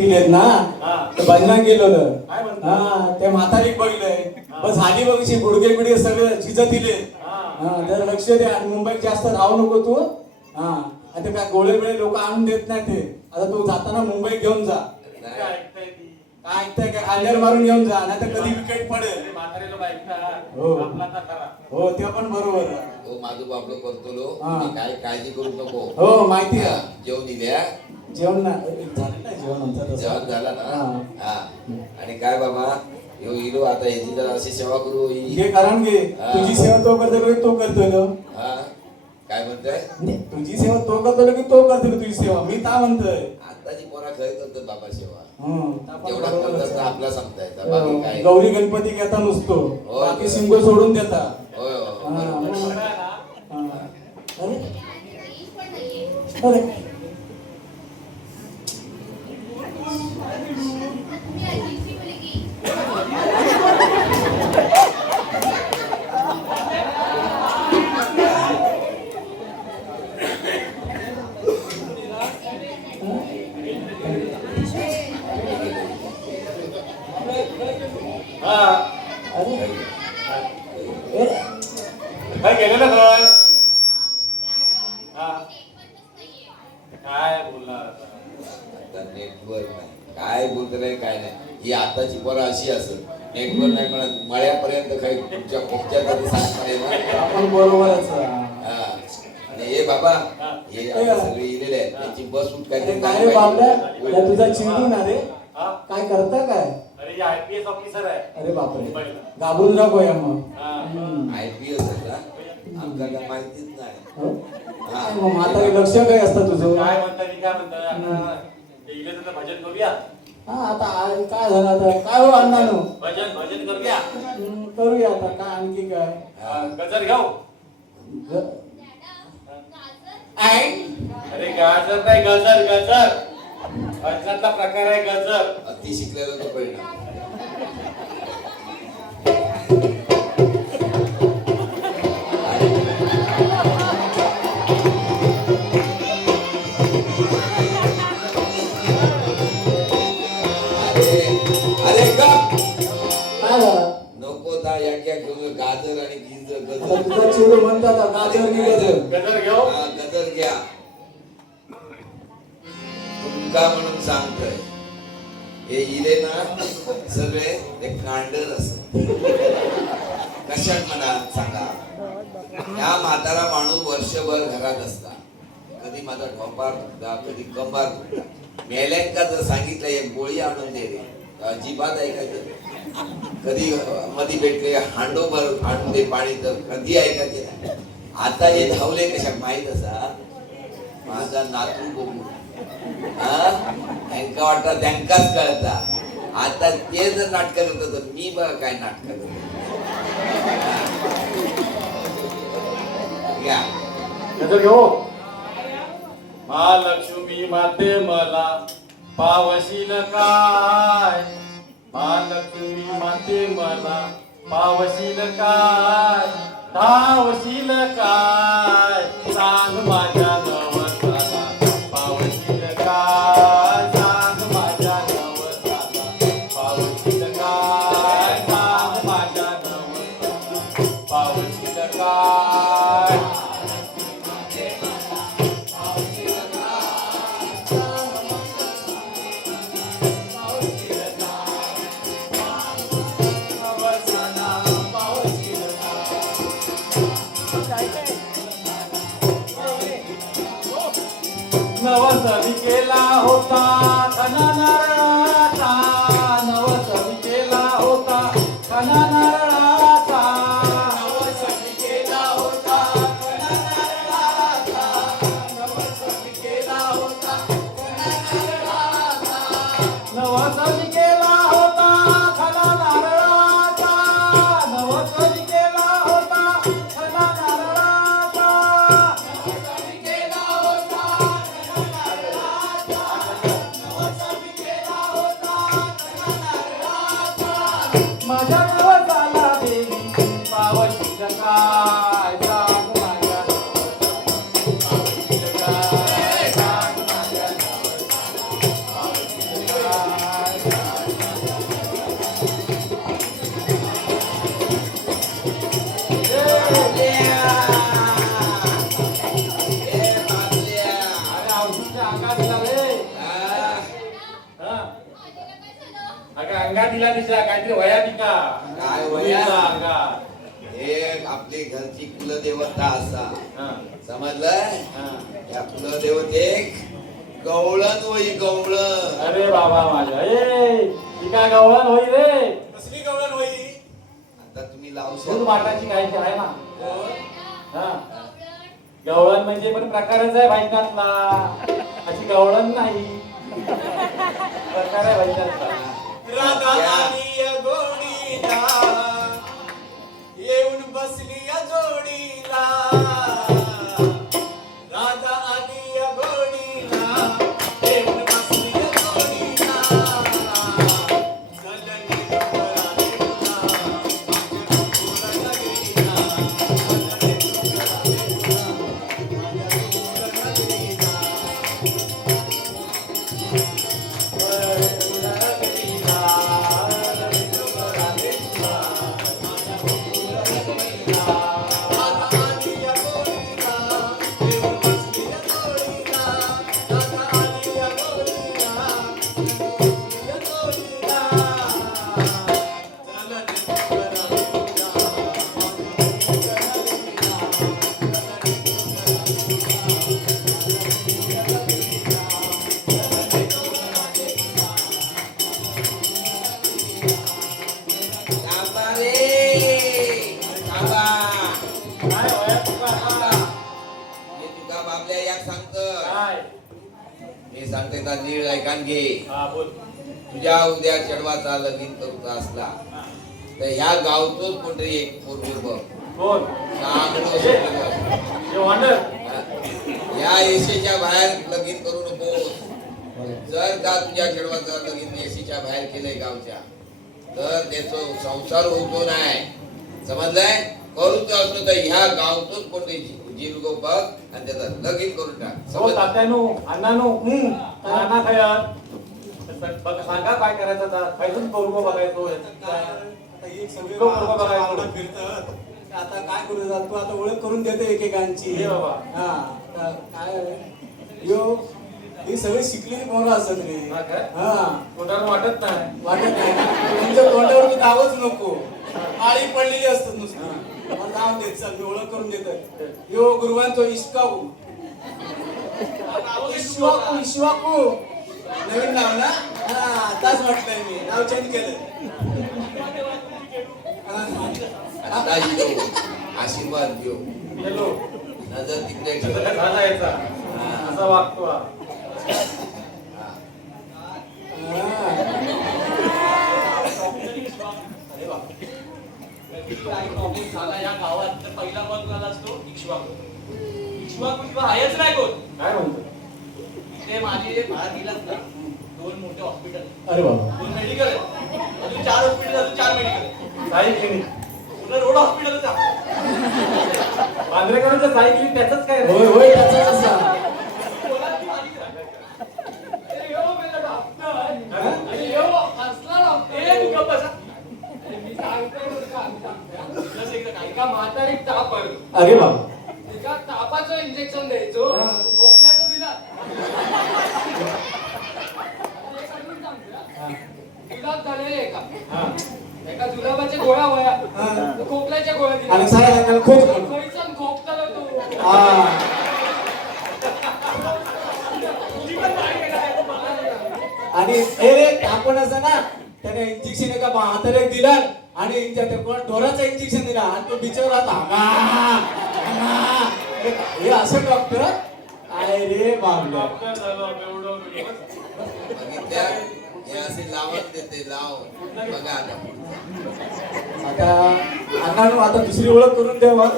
करतील आहेत ना तर भजनात गेलो काय म्हणतो? हा ते म्हातारीक बघितलंय बस झाली बघशी गुडघे बिडगे सगळं झिजत दिले जर लक्ष दे आणि मुंबईत जास्त राहू नको तू हा आता काय गोळे बिळे लोक आणून देत नाही ते आता तू जाताना मुंबईत घेऊन जा काय ऐकताय ती? काय ऐकताय काय खांद्यावर मारून घेऊन जा नाही तर कधी विकेट पडेल अरे म्हातारे लोक ऐकतात हो. आपला तर खरा. हो ते पण बरोबर आहे. हो माझं बाबलो करतो लो हा. तुम्ही काय काळजी करू नको. हो माहिती आहे जेवण दिल्या जेवण ना झालं ना जेवण आमचं जेवण तसं झाला ना हा. हा आणि काय बाबा यो इलो आता याची जरा अशी सेवा करू घे कारण घे हा. तुझी सेवा तो करतो की तो करतोय ना हा काय म्हणताय म्हणजे तुझी सेवा तो करतो की तो करतो तुझी सेवा मी का म्हणतोय आताची पोरा खय करतात बाबा सेवा ते आपण जेवढा बरोबरच करतात ना आहे. आपला सांगताय बाकी काय गौरी गणपती घेता नुसतो होय. बाकी शिंग सोडून देता होय होय, हा, बरोबर. मग- खरं आहे ना? हा. अरे अरे हा. अरे काय गेलेलं काय? हा. काय बोलणार आता? आता नेटवर्क नाही काय बोलतोय काय नाही ही आताची पोरा अशी असेल नेटवर्क नाही म्हणत मळ्यापर्यंत काही तुमच्या पोपच्या तरी सांगता येणार आपण बरोबरच आहे. हा. आणि हे बाबा हे आता सगळे इलेले आहेत त्यांची बस उठ अरे काय काय रे बाबल्या या तुझा चिंटू ना रे हा? काय करता काय अरे हे IPS ऑफिसर आहे. अरे बापरे घाबरून नको या मग हा. IPS आहे का आमका काय माहितीच नाही हो? हा. मग म्हातारी लक्ष काय असतं तुझं काय म्हणताय ती काय म्हणताय आता ते इले तर भजन करूया. हा आता काय झालं आता काय हो अण्णानो भजन भजन करूया. करूया आता काय आणखी काय हा, गजर घेऊ. ग- आय? अरे गाजर नाही गजर गजर भजनातला प्रकार आहे गजर. अति शिकलेला तो परिणाम अरे अरे का काय झालं नको ता या घेऊन गाजर आणि गिज आता गजर तुझा चिडू म्हणतात गाजर की गजर गजर घेऊ. हा, गजर घ्या तुमका म्हणून सांगतोय हे इले ना सगळे ते कांडर असत कशात म्हणा सांगा या म्हातारा माणूस वर्षभर घरात असता कधी माझा ढोपार तुटला कधी कंबार तुटला मेल्यांका जर सांगितलं एक गोळी आणून दे रे अजिबात ऐकायचं कधी मधी भेटले हांडो भर आणून दे पाणी तर कधी ऐकायचे नाही आता हे धावले कशा माहित असा माझा नातू बघू हा त्यांका वाटतं त्यांकाच कळता आता ते जर नाटक करत तर मी बघ काय नाटक करतो घ्या गजर घेऊ. महालक्ष्मी माते मला पावशील काय महालक्ष्मी माते मला पावशील काय धावशील काय सांग माझ्या नवसाला पावशील काय सांग माझ्या नवसाला पावशील काय सांग माझ्या नवसाला पावशील काय. नवस केला होता खना नारळाचा नवस केला होता खना नारळाचा नवस केला होता खना नारळाचा नवस केला होता खना नारळाचा नवस केला होता खना नारळाचा नवस केला होता खना नारळाचा माझ्या नवसाला देवी पावशील काय सांग माझ्या नवसाला पावशील काय सांग माझ्या नवसाला पावशील काय अंगा दिला तिच्या काहीतरी वया पिका काय वया? अंगात हे आपली घरची कुलदेवता असा हा. समजलंय हा. या कुलदेवतेक गवळण होई गवळण. अरे बाबा माझ्या ए पिका गवळण होई रे. कसली गवळण होई? आता तुम्ही लावू दूध माटाची गायची आहे ना. हा. गवळण म्हणजे पण प्रकारच आहे भाईकातला, अशी गवळण नाही, प्रकार आहे भाईकातला. राधा आणि या गोडीला येऊन बसली या जोडीला. राधा आणि या गोडीला येऊन बसली या जोडीला. गगनी डोंगराने तुला, माझ्या गोकुळाला गेला. गगनी डोंगराने तुला, माझ्या गोकुळाला गेला. थांबा रे, थांबा. काय वया पिका थांबा. आता? मी तुका बाबल्या याक सांगतो. काय? मी सांगते का नीळ ऐकान घे. हा बोल. तुझ्या उद्या चढवाचा लगीन करूचा असला हा. तर ह्या गावचोच कोणतरी एक पोरगी बघ. बोल. चांगलं हे बघ. हे वांडर. या एसीच्या बाहेर लगीन करू नकोस. जर का तुझ्या चढवाचं लगीन एसीच्या बाहेर केलंय गावच्या तर त्याचा संसार होतो नाही. समजलंय? करूच असतो तर ह्या गावचोच कोणतरी जीव बघ आणि त्याचा लगीन करून टाक. हो समजलं? तात्यानो अण्णानो नाना खयात बघ सांगा काय करायचं आता. काहीतरी पोरगं बघायचो. आता हे सगळे लोक बघा आमच्या बाहेर. गावाला फिरतात. आता काय करू जात तू आता ओळख करून देतो एकेकांची. ये बाबा. हा आता काय यो ही सगळी शिकलेली पोरं असतात रे. हा काय? हा कोणाला वाटत नाही. वाटत नाही ना? तुमच्या तोंडावर मी नावच नको. आळी पडलेली असतात नुसती. मला नाव देत चाल मी ओळख करून देतो. यो गुरुवांचो इश्काऊ. इश्वाकू इश्वाकू नवीन नाव ना? हा आताच म्हटलंय मी नाव चेंज केलं. आता येऊ आशीर्वाद घेऊ. हॅलो नजर तिकडे ठेव. झाला याचा असा वागतो हा. झाला या गावात तर पहिला कॉल कोणाला असतो? इक्ष्वाकू. इक्ष्वाकू किंवा आहेच नाही कोण. काय म्हणतो? ते माझे भाडा दिलात ना 2 मोठे हॉस्पिटल, अरे बाबा 2 मेडिकल आहेत, अजून 4 हॉस्पिटल, अजून 4 मेडिकल, साई क्लिनिक पूर्ण रोड हॉस्पिटलच आहे. मांजरेकरांचं साई क्लिनिक त्याचंच काय रे? होय होय त्याचाच असा. कोणाची मालिक आहे? अरे यो मेला डॉक्टर. अरे यो असला डॉक्टर. ए तू गप्प बसा. मी सांगतोय बरं का, आम्ही सांगतोय. जसं एकदा काय का म्हातारी ताप आहे. अरे बाबा एका तापाचं इंजेक्शन द्यायचो, खोकल्याचं दिला. जुलाब झालेले एका जुलाबाच्या गोळ्या वया, खोकल्याच्या गोळ्या दिल्या. आणि साऱ्या खोच पण. खोईचा खोकता तो. हा तुझी पण काय केलं आहे तो मला नाही सांग. आणि हे रे आपण असं ना त्याने इंजेक्शन एका म्हातारे दिला आणि ढोराचं इंजेक्शन दिला आणि तो बिचारा हे असं डॉक्टर काय रे बाबल्या. डॉक्टर झालो एवढं बघितल्या? हे असे लावत देते लाव. बघा आता पुढचं. आता अण्णांनो आता दुसरी ओळख करून द्यावा.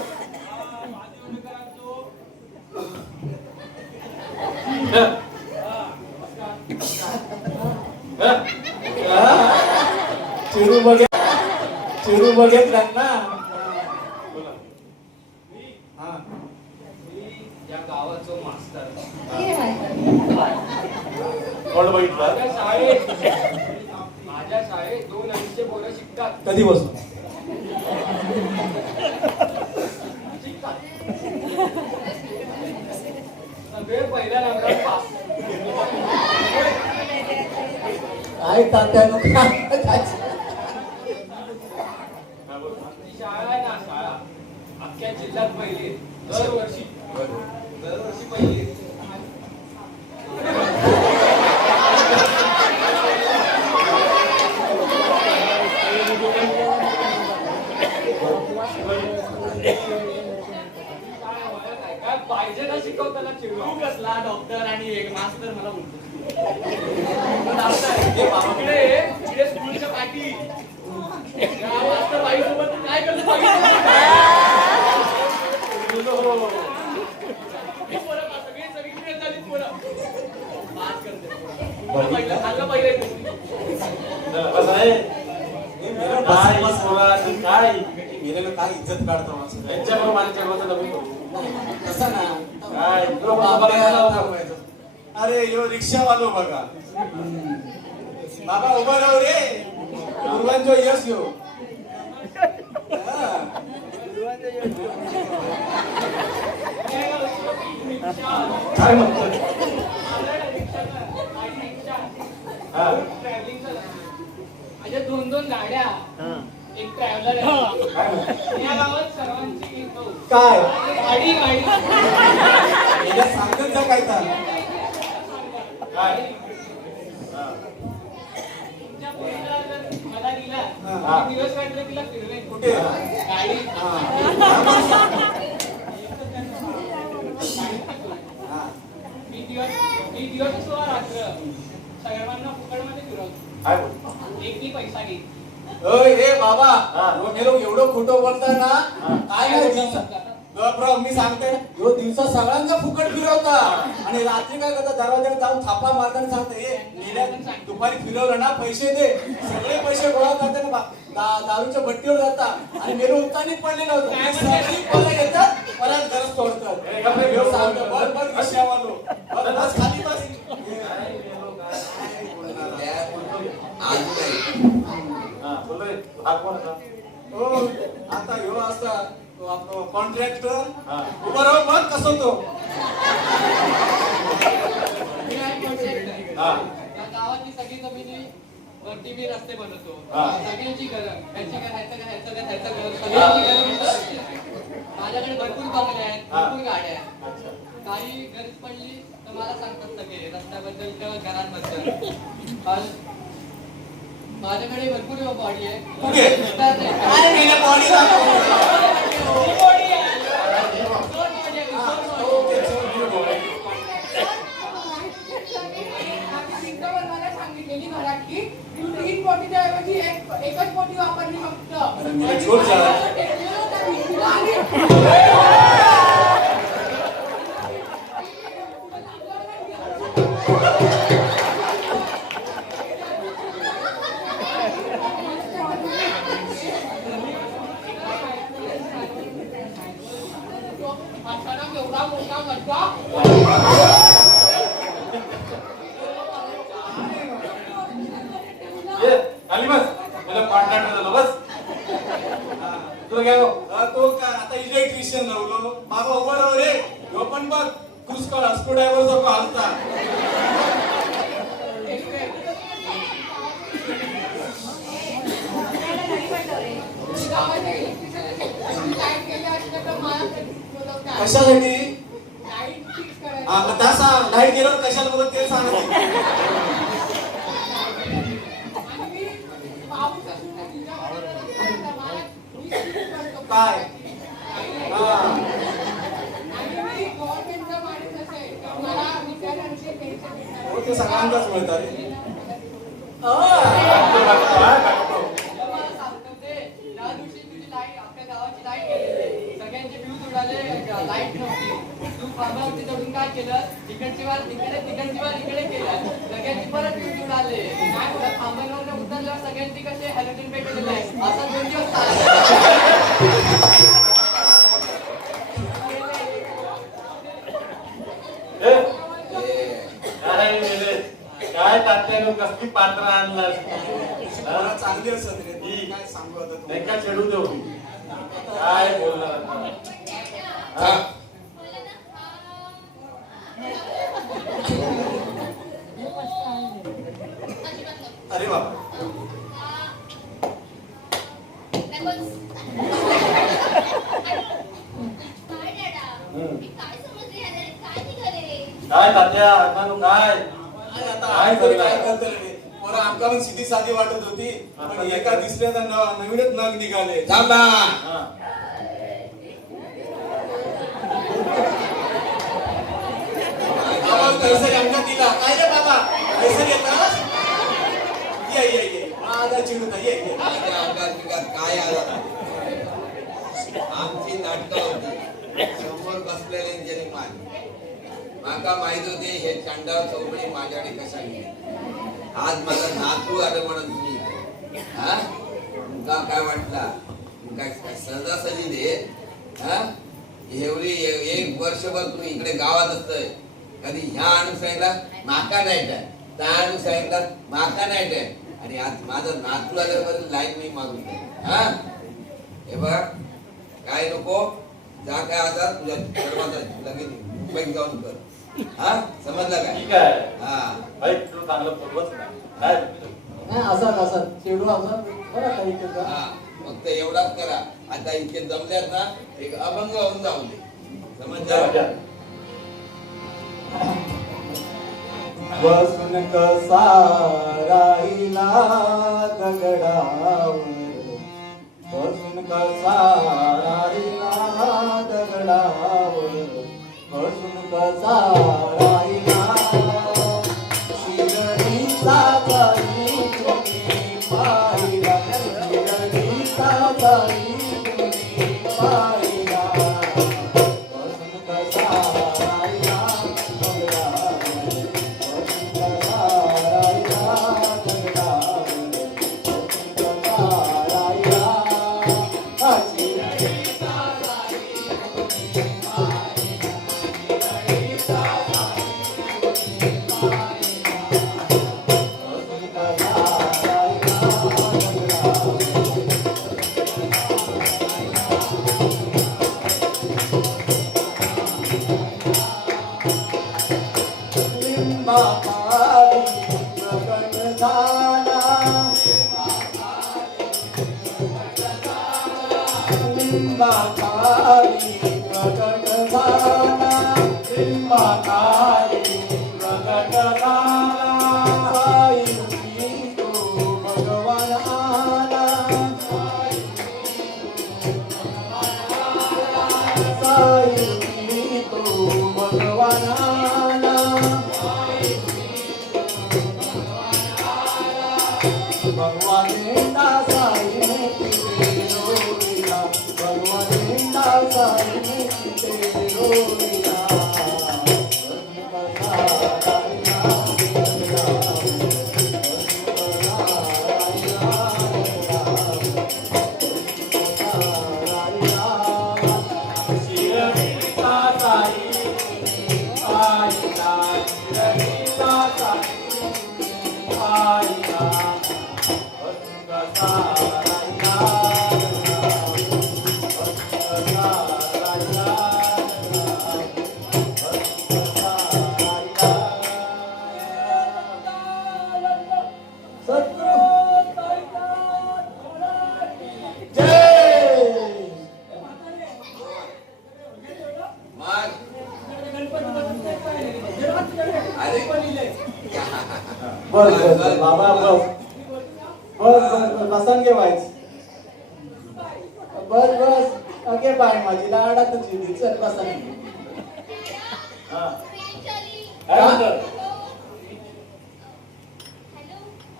चिरू बघेत ना. या गावाचं मास्तर. कोण बघितलं? माझ्या शाळेत 2 अडीचशे पोरं शिकतात. कधी बसून सगळे पहिल्या नंबरात पास. काय तात्यानो काय आमची शाळा आहे ना, शाळा अख्ख्या जिल्ह्यात पहिली आहे. दरवर्षी पहिली आहे. काय पाहिजे ना शिकवताना चिडू कसला डॉक्टर आणि एक मास्तर मला बोलतो इकडे स्कूलच्या पाठी या मास्तर बाईसोबत काय करतो बघितलं? हे पोरं पास, सगळी क्रिएट झाली पोरं. पास करते. पहिलं खाल्लं पहिले. कसं आहे काय पोरा, तू काय गेलेलं काय इज्जत काढतो माणसं त्यांच्याबरोबर माझ्या चढवायचं नवीन करू. तसं ना काय बाबा अरे यो रिक्षावालो बघा बाबा उभा राहू रे पूर्वांचो यश यो हा. काय म्हणतोय हा माझ्या दोन गाड्या एक ट्रॅव्हलर आहे. काय म्हणतोय या गावात सर्वांची घेतो. काय गाडी याला सांगत जा काय तर काय हा. तुमच्या पोरीला जर मला दिला हा. मी दिवस काढले तिला फिरवे कुठे गाडी हा. मी दिवस असो रात्र सर्वांना फुकटमध्ये फिरवतो. काय बोलतो एकही पैसा घे. ए बाबा हा. हे लोक एवढं खोटं बोलताय ना हा. काय नाही दिवसा मी सांगते ह्यो दिवसा सगळ्यांना फुकट फिरवता आणि रात्री काय करता दरवाजाला जाऊन थापा मारताना सांगते हे मेल्या दुपारी फिरवलं ना पैसे दे सगळे पैसे गोळा करताना दारूच्या भट्टीवर जातात आणि मेलो उत्तानी पडलेलं होतं सगळी पल्ला घेतात परत गरज तोडतात ह्यो सांगतो बस बस विषयावालो बस बस खाली बस आज नाही हा बोलतोय हा कोण होता? हो आता ह्यो असा कॉन्ट्रॅक्टर हा. उभं राहून बघ कसं तो मी आहे contractor. हा या गावातली सगळी जमिनी वरती मी रस्ते बनवतो. हा. सगळ्यांची घर ह्याची घर ह्याचं घर सगळ्यांची घर मी बनवतो. माझ्याकडे भरपूर बंगले आहेत, हा. भरपूर गाड्या आहेत. अच्छा काही गरज पडली तर मला सांगतात सगळे रस्त्याबद्दल किंवा घरांबद्दल. पण माझ्याकडे भरपूर बॉडी आहे. कुठे? तर नाही. काय मेल्या body दाखव. ही body आहे. दोन body आहे, दोन body. ओके, चल, बोल. सांगितलेली घरातली तीन बोटीच्या ऐवजी एकच बोटी वापरली फक्त. अरे मेल्या जोर झाला. अचानक एवढा मोठा गड्डा ये खाली बस मला कॉन्ट्रॅक्टर झालं बस तुला काय हो? तो काय आता इलेक्ट्रिशियन लावलो बाबा उभं राहू रे ह्यो पण बघ क्रूज स्कू ड्रायव्हर जो हालता गावाच्या इलेक्ट्रिसिटी लाईट गेली असलं तर मला बोलवतात. कशासाठी लाईट फिक्स करायला. हा मग तसा लाईट गेल्यावर कशाला बघत ते सांगत आणि मी पाऊस असून तर तुझ्याकडे बोलवतात. मला मी fix करतो. काय? हा. आणि मी गव्हर्नमेंटचा माणूस असेल तर मला विद्यार्थ्यांचे पेन्शन देणार. हो ते सगळ्यांनाच मिळतात रे मला सांगतो ते, त्या दिवशी तुझी लाईट आपल्या गावाची लाईट गेलेली. सगळ्यांचे फ्यूज उडाले, लाईट नव्हती. तू खांबावरती चढून काय केलं? तिकडची वार तिकडे, तिकडची वार इकडे केलं. सगळ्यांची परत फ्यूज उडाले. काय बोला, खांबांवर उतरल्यावर सगळ्यांची कसे हॅलोजन पेटलेलं आहे. असं 2 दिवस ए, काय मेले? काय तात्यानं कसली पात्र आणलास मला चांगली असत रे ही. काय सांगू आता नाही तू का चढू देऊ काय बोलणार आता? हा? अरे बाबा काय तात्या अण्णांनो काय काय आता काय आम्ही करणार? काय करतो रे? पोरं आमका पण सिधी साधी वाटत होती पण एका दिसल्या तर नवीनच नग निघाले थांबा. हा. आम्हाला केसरी आमका दिला काय रे बाबा केसरी येतात ये माझा चिडूता ये माझ्या अंगात काय आलं? आमची नाटक होती समोर बसलेल्यांची मान माका माहित होते हे चांडाळ चौकडी माझ्याकडे कशा गेली. आज माझा नातू आलं म्हणून मी हा तुमका काय वाटला काय सहजासहजी दे हा एवढी एक वर्षभर तू इकडे गावात असतोय कधी ह्या आणून सांगितला माका नाही काय त्या आणून सांगितला माका नाही काय आणि आज माझा नातू आल्यावर लाईन मी मागून हा हे बघ काय नको जा काय आता तुझ्या दरवाजा लगेच मुंबईत जाऊन कर हा समजलं काय ठीक आहे हा भाई तुला चांगलं बोलवच काय नाही असा चिडू असा बरं काही करता हा फक्त एवढाच करा आता इतके जमल्यात ना एक अभंग होऊन जाऊ दे समजलं बसून कसा राहिला दगडावर बसून कसा राहिला दगडावर बसून कसा राहिला शिर्डीचा जाई तुम्ही पाहिला शिर्डीचा जाई तुम्ही पाहिला बसून कसा राहिला दगडावर बस बाबा बस बसन घे व्हायच बस अगे बाय माझी लाडातच येते चल बसन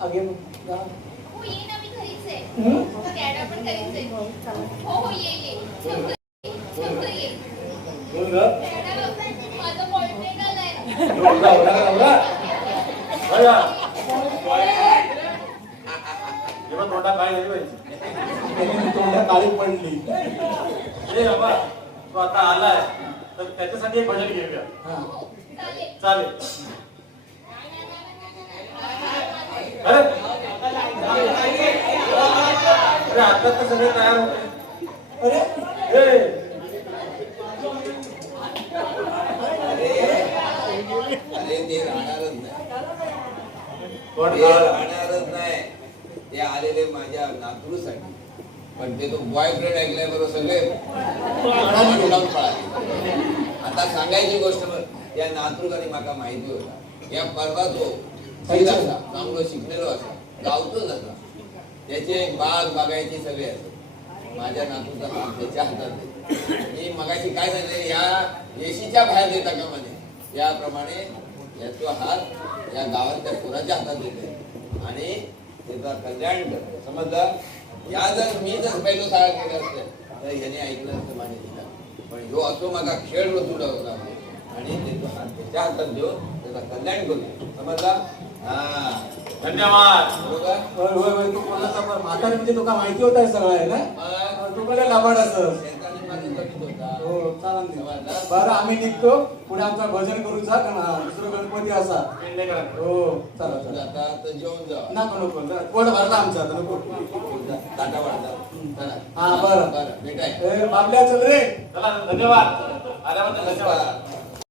अगे हो ये ना मी घरीच आहे डॅडा पण घरीच आहे हो ये लवकर ये डॅडा माझा बॉयफ्रेंड आलाय तोंडा काय झाली पाहिजे तोंडा काळी पडली अरे बाबा तू आता आलाय तर त्याच्यासाठी एक भजन घेऊया चालेल अरे अरे आता तर सगळे तयार होते अरे अरे ते राहणारच नाही कोण ते गावाला? राहणारच नाही. ते आलेले माझ्या नातरूसाठी. पण ते तो बॉयफ्रेंड ऐकलाय बरोबर सगळे लावून पळाले. आता सांगायची गोष्ट या नातरूकाने माका माहिती होता. या परवा तो असा चांगलं शिकलेलो असा गावतोच असा. त्याची एक बाग बागायची सगळे असत. माझ्या नातूचा हात त्याच्या हातात आहे. मी मगाशी काय झाले या येशीच्या बाहेर देता का म्हणे याप्रमाणे याचा हात या गावातल्या पोराच्या हातात देते आणि त्याचा कल्याण करतो. समजलं? या जर मी जर पहिलं साळ केलं असतं तर याने ऐकलं असतं माझ्या तिला. पण ह्यो असो माझा खेळ रचूला होता आणि त्याचा हात त्याच्या हातात देऊन त्याचा कल्याण करतो. समजला? हा धन्यवाद. बरोबर? होय होय होय, तू कोणाचा पण म्हातारी म्हणजे तुका माहिती होता हे सगळं आहे ना? तू कडे लाभाड असं. शेताने माझं जमीन होता. हो चालेल. बरं आम्ही निघतो. पुढे आमचं भजन करून जा का दुसरं गणपती असा. हो चला तुझं चला. आता तर जेवण जावा. नको नको पोट भरला आमचा आता नको. ताटा वाढता. चला. हा बरं. बरं भेटाय. ए बाबल्या चल रे. चला धन्यवाद. आल्याबद्दल धन्यवाद.